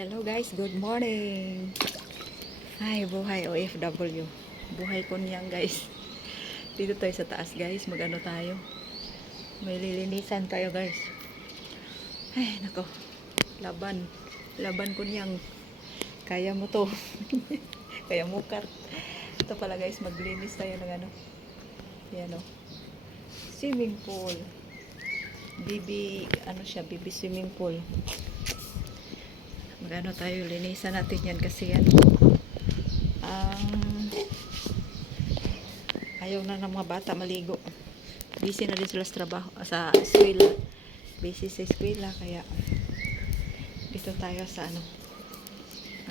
Hello guys, good morning. Ay, buhay OFW. Buhay ko niyang guys. Dito tayo sa taas guys, magano tayo. May lilinisan tayo guys. Ay, nako. Laban. Laban ko niyang. Kaya mo to. Kaya mo kart. Ito pala guys, maglinis tayo ng ano. Yan o. Swimming pool. BB swimming pool. Magano tayo, linisan natin yan kasi ano, ayaw na ng mga bata maligo. Busy na din sila sa trabaho, sa eskwela. Busy sa eskwela, kaya dito tayo sa ano,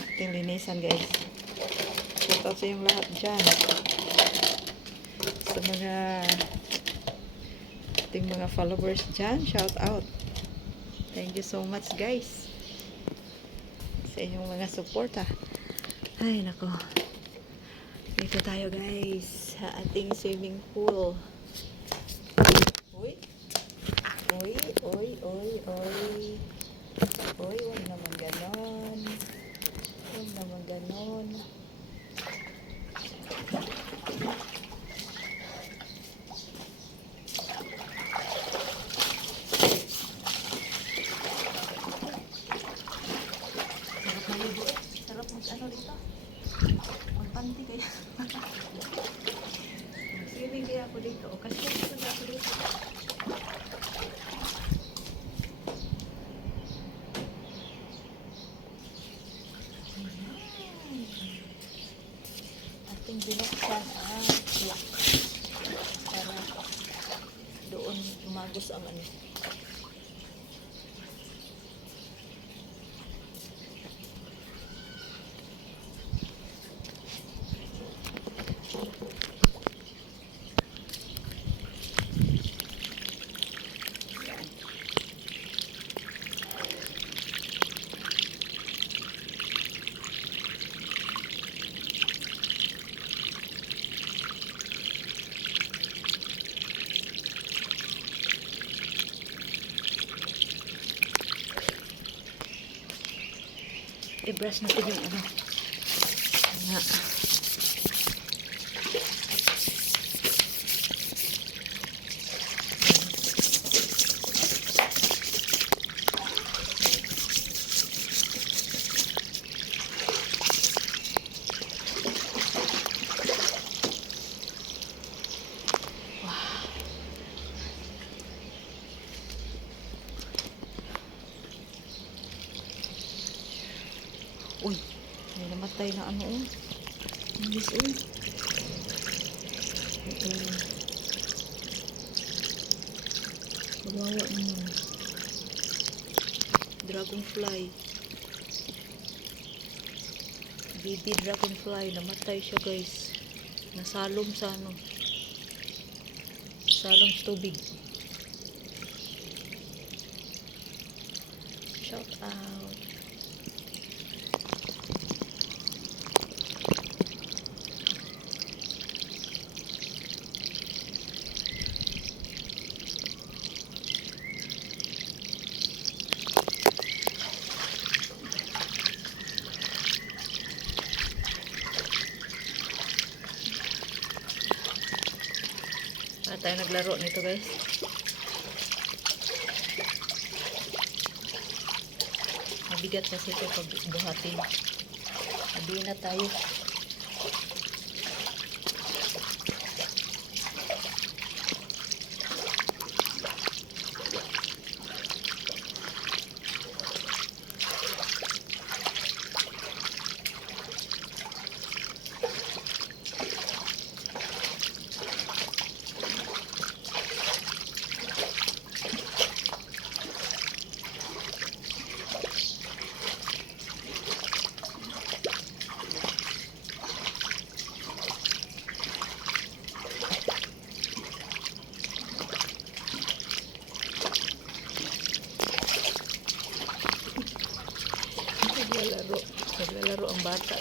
ating linisan guys. Shout out sa yung lahat dyan. Sa mga ating mga followers dyan, shout out. Thank you so much guys sa inyong mga suporta. Ay nako, dito tayo guys sa ating swimming pool. Uy, uy, uy, uy, uy, uy, huwag naman ganon, huwag naman ganon. Sarap maligo eh, sarap mag ano dito, magpanti kaya. Swimming kaya ako dito, o kasi ako dito. Ating binuksan ang lock para doon umagos ang ano. I-brush natin yung ano. Nga. Uy, may namatay na ano oh. Bilis oh. Kawawa naman. Dragonfly. Baby dragonfly. Namatay siya guys. Nasalom sa ano. Salom sa tubig. Shout out. Tayo naglaro nito guys. Mabigat kasi ito pag buhatin. Sabihin na tayo. Naglalaro ang bata.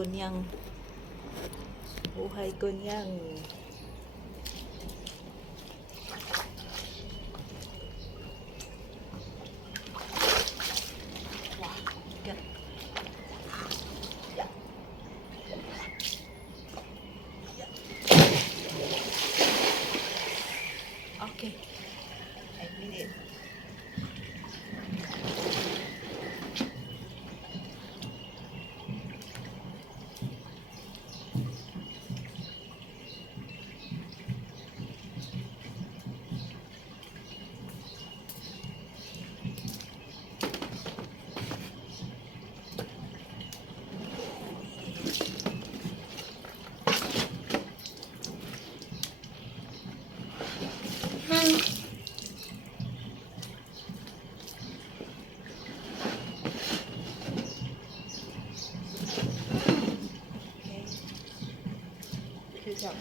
kunyang. Buhay kunyang. Wah, bigat. Yeah. Okay. I need it. Okay. Good job.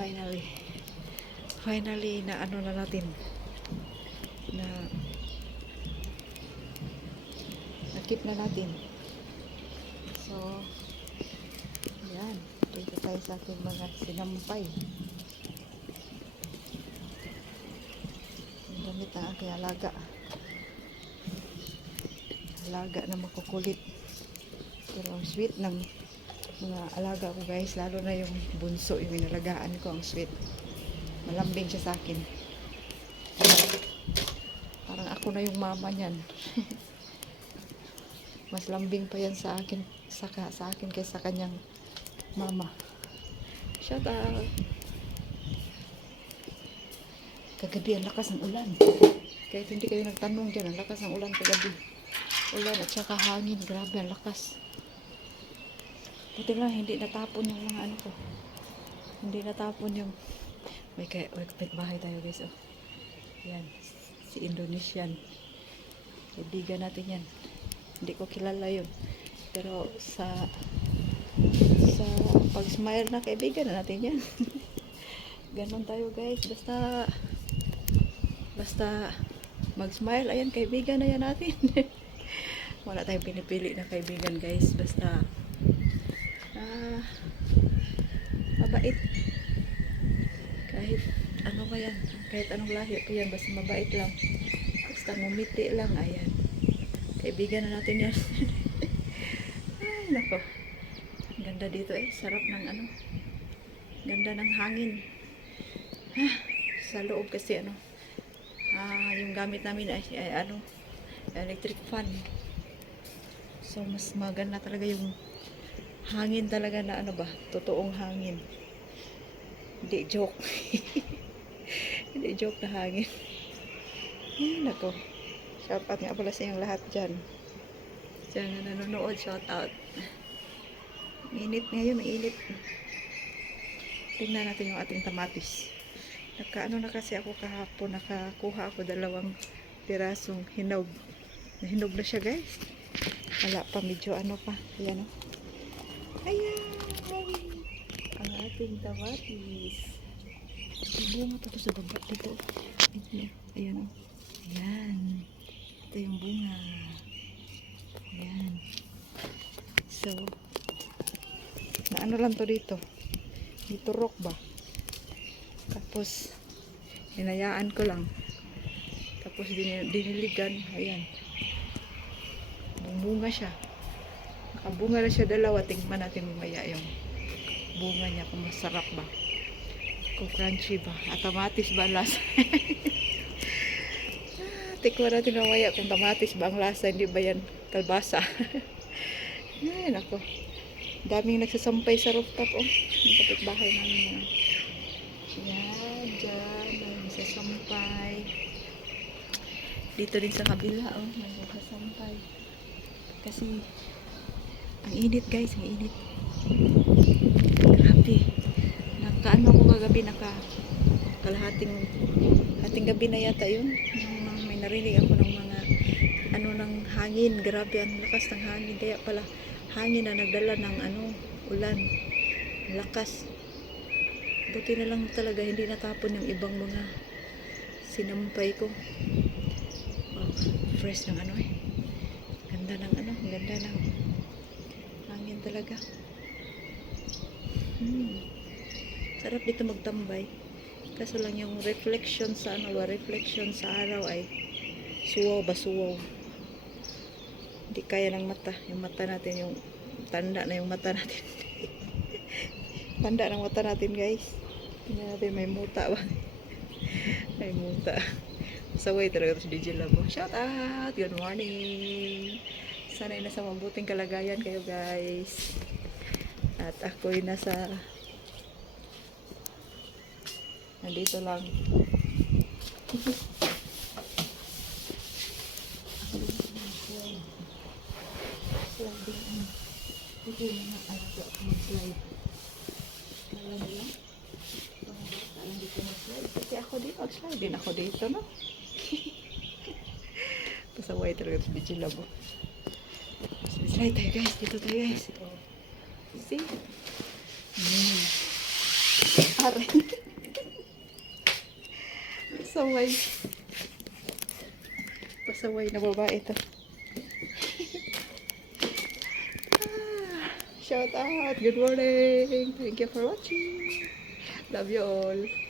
Ay, finally na ano na natin na nakip na natin. So yan, dito tayo sa ating mga sinampay. Ang gamit ng aking alaga na makukulit, pero ang sweet ng mga alaga ko guys, lalo na yung bunso, yung inalagaan ko, ang sweet. Malambing siya sa akin, parang ako na yung mama niyan. Mas lambing pa yan sa akin kaysa kanyang mama. Shout out. Kagabi ang lakas ng ulan, kahit hindi kayo nagtanong dyan, ang lakas ng ulan kagabi. Ulan at saka hangin, grabe ang lakas. Buti lang hindi natapon yung mga ano ko, hindi natapon yung may kapit bahay tayo guys. Oh, yan, si Indonesian, kaibigan natin yan. Hindi ko kilala yun, pero sa pag smile na kaibigan na natin yan. Ganon tayo guys, basta mag smile, ayan, kaibigan na yan natin. Wala tayong pinipili na kaibigan guys, basta mabait. Kahit ano pa yan, kahit anong lahi pa yan, basta mabait lang, basta ngumiti lang, ayan, kaibigan na natin yan. Ay nako, ganda dito sarap ng ano, ganda ng hangin. Sa loob kasi ano, yung gamit namin ay ano, electric fan. So mas maganda talaga yung hangin talaga na ano ba, totoong hangin. Hindi joke. Hindi joke na hangin. Ay nako, shout out nga pala sa inyong lahat dyan na nanonood, shout out. Mainit ngayon, mainit. Tingnan natin yung ating tamatis. Nakaano na kasi ako kahapon, nakakuha ako 2 pirasong hinog. Nahinog na siya guys. Wala pa, medyo ano pa. Ayan o. Ayan! Ang ating tamatis. Bunga pa ito sa baba dito. Ayan o. Ayan. Ito yung bunga. Ayan. So, naano lang to dito. Dito rock ba? Tapos, hinayaan ko lang. Tapos, diniligan. Ayan. Bunga siya. Nakabunga na siya 2. Tingnan natin mamaya yung bunga niya kung masarap ba. Kung crunchy ba. At tamatis ba ang lasa. Tikman natin mamaya kung tamatis ba ang lasa. Hindi ba yan kalbasa. Ay, nako. Daming nagsasampay sa rooftop. Oh. Yung kapitbahay namin. Yan, dyan. May nagsasampay. Dito din sa kabila. Oh, may nagsasampay. Kasi ang init guys, ang init. Grabe. Nakaano ko kagabi, kalahating gabi na yata yun. May narinig ako ng mga ano ng hangin. Grabe ang lakas ng hangin. Kaya pala hangin na nagdala ng ano, ulan. Lakas. Buti na lang talaga hindi natapon yung ibang mga sinampay ko. Oh, fresh ng ano eh. Ganda ng ano, ganda ng hangin talaga. Sarap dito magtambay. Kaso lang yung reflection sa ano, reflection sa araw ay suwaw ba suwaw. Hindi kaya ng mata. Yung mata natin, yung tanda na yung mata natin. Tanda ng mata natin guys. Tingnan natin may muta ba. May muta. Saway talaga ito si DJ Labo. Shout out! Good morning! Sana'y nasa mabuting kalagayan kayo guys. At ako'y nandito lang. Sliding. Ito yung mga alaga ako mag-slide. Alam nila? Alam dito mag-slide. Kasi ako din mag-slide din ako dito, no? Pasaway talaga sa DJ Labo. Slide tayo guys. Dito tayo guys. See? Aray. Pasaway. Pasaway na babae ito. Shout out. Good morning. Thank you for watching. Love you all.